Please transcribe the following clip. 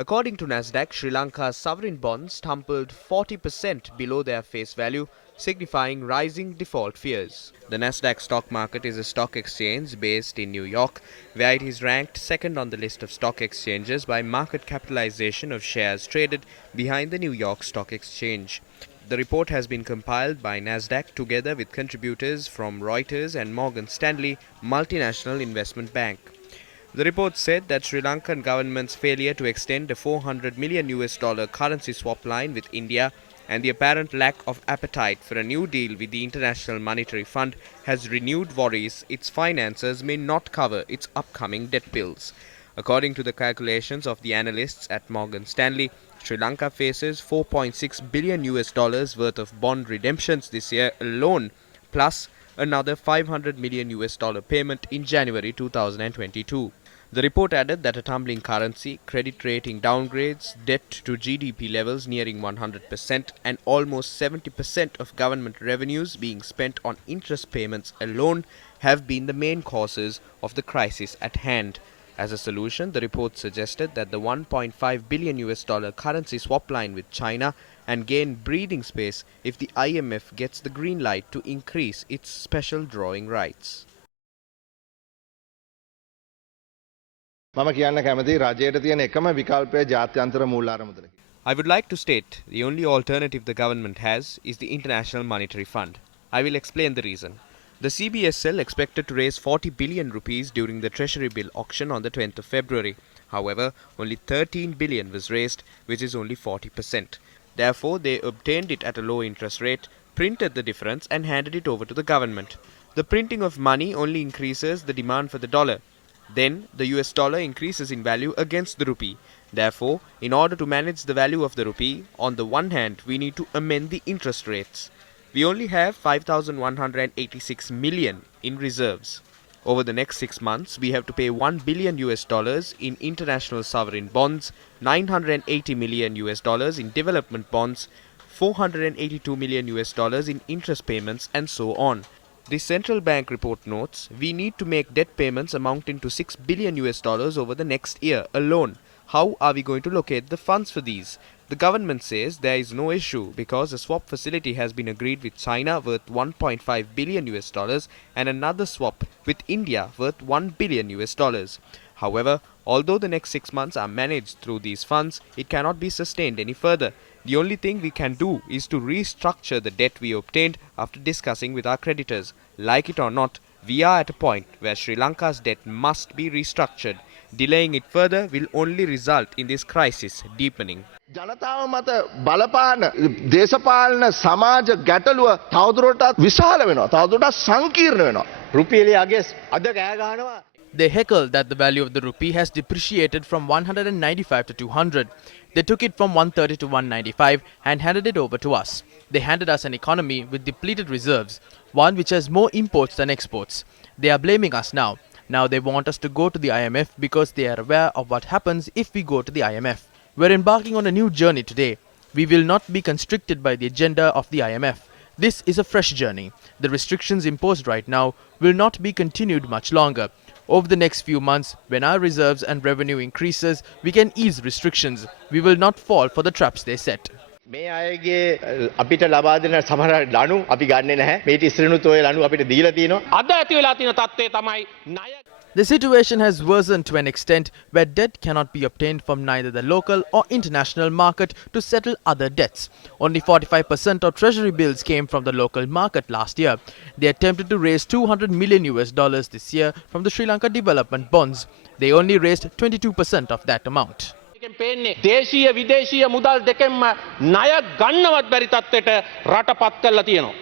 According to Nasdaq, Sri Lanka's sovereign bonds tumbled 40% below their face value, signifying rising default fears. The Nasdaq stock market is a stock exchange based in New York, where it is ranked second on the list of stock exchanges by market capitalization of shares traded behind the New York Stock Exchange. The report has been compiled by Nasdaq together with contributors from Reuters and Morgan Stanley, multinational investment bank. The report said that Sri Lankan government's failure to extend a $400 million currency swap line with India and the apparent lack of appetite for a new deal with the International Monetary Fund has renewed worries its finances may not cover its upcoming debt bills. According to the calculations of the analysts at Morgan Stanley, Sri Lanka faces $4.6 billion worth of bond redemptions this year alone, plus another $500 million payment in January 2022. The report added that a tumbling currency, credit rating downgrades, debt to GDP levels nearing 100%, and almost 70% of government revenues being spent on interest payments alone have been the main causes of the crisis at hand. As a solution, the report suggested that the $1.5 billion currency swap line with China and gain breathing space if the IMF gets the green light to increase its special drawing rights. I would like to state the only alternative the government has is the International Monetary Fund. I will explain the reason. The CBSL expected to raise 40 billion rupees during the Treasury bill auction on the 20th of February. However, only 13 billion was raised, which is only 40%. Therefore, they obtained it at a low interest rate, printed the difference and handed it over to the government. The printing of money only increases the demand for the dollar. Then, the US dollar increases in value against the rupee. Therefore, in order to manage the value of the rupee, on the one hand, we need to amend the interest rates. We only have 5,186 million in reserves. Over the next 6 months, we have to pay $1 billion in international sovereign bonds, $980 million in development bonds, $482 million in interest payments, and so on. The central bank report notes, we need to make debt payments amounting to $6 billion over the next year alone. How are we going to locate the funds for these? The government says there is no issue because a swap facility has been agreed with China worth $1.5 billion and another swap with India worth $1 billion. However, although the next 6 months are managed through these funds, it cannot be sustained any further. The only thing we can do is to restructure the debt we obtained after discussing with our creditors. Like it or not, we are at a point where Sri Lanka's debt must be restructured. Delaying it further will only result in this crisis deepening. ජනතාව මත බලපාන දේශපාලන සමාජ ගැටලුව තවදුරටත් විශාල වෙනවා තවදුරටත් සංකීර්ණ වෙනවා රුපියලේ අගය අද කෑ ගහනවා. They heckled that the value of the rupee has depreciated from 195 to 200. They took it from 130 to 195 and handed it over to us. They handed us an economy with depleted reserves, one which has more imports than exports. They are blaming us now. Now they want us to go to the IMF because they are aware of what happens if we go to the IMF. We're embarking on a new journey today. We will not be constricted by the agenda of the IMF. This is a fresh journey. The restrictions imposed right now will not be continued much longer. Over the next few months, when our reserves and revenue increases, we can ease restrictions. We will not fall for the traps they set. මේ අයගේ අපිට ලබා දෙන සමහර ලණු අපි ගන්නෙ නැහැ. මේට ඉස්සරනුත් ඔය ලණු අපිට දීලා තියෙනවා. අද ඇති වෙලා තියෙන තත්ත්වය තමයි ණය. The situation has worsened to an extent where debt cannot be obtained from neither the local or international market to settle other debts. Only 45% of treasury bills came from the local market last year. They attempted to raise $200 million this year from the Sri Lanka development bonds. They only raised 22% of that amount. පේන්නේ දේශීය විදේශීය මුදල් දෙකෙන්ම ණය ගන්නවත් බැරි තත්ත්වයට රටපත් කරලා තියෙනවා.